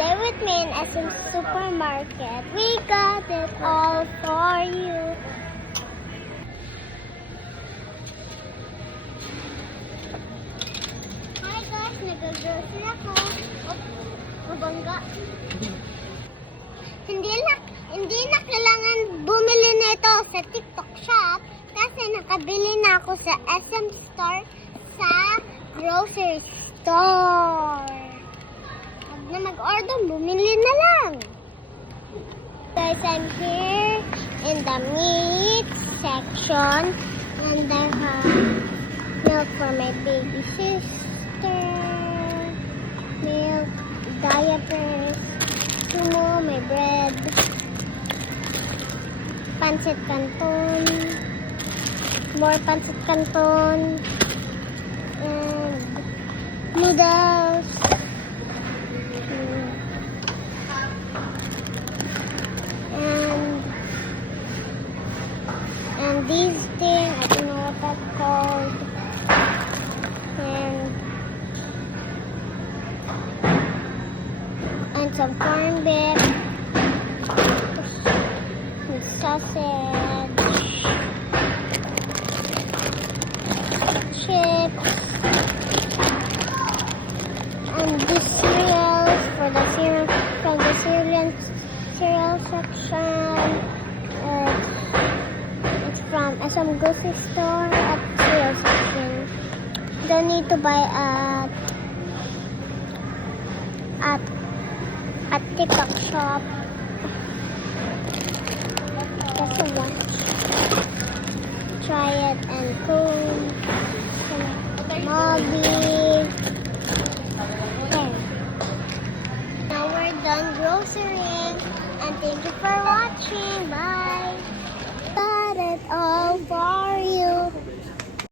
Today with me in SM Supermarket. We got it all for you. Hi guys, nag-grocery ako. Oh, mabangga. Hindi na kailangan bumili nito sa TikTok shop kasi nakabili na ako sa SM store sa grocery store. Huwag na mag-order, bumili na lang. Guys, I'm here in the meat section and I have milk for my baby sister, milk, diapers, sumo, my bread, pancit canton, more pancit canton, and noodles, and these things, I don't know what that's called, and some corned beef, and sausage, chips, and these cereals from the cereal section. It's from SM grocery store at cereal section. Don't need to buy at TikTok shop. Just a watch. Try it and cool. Moldy.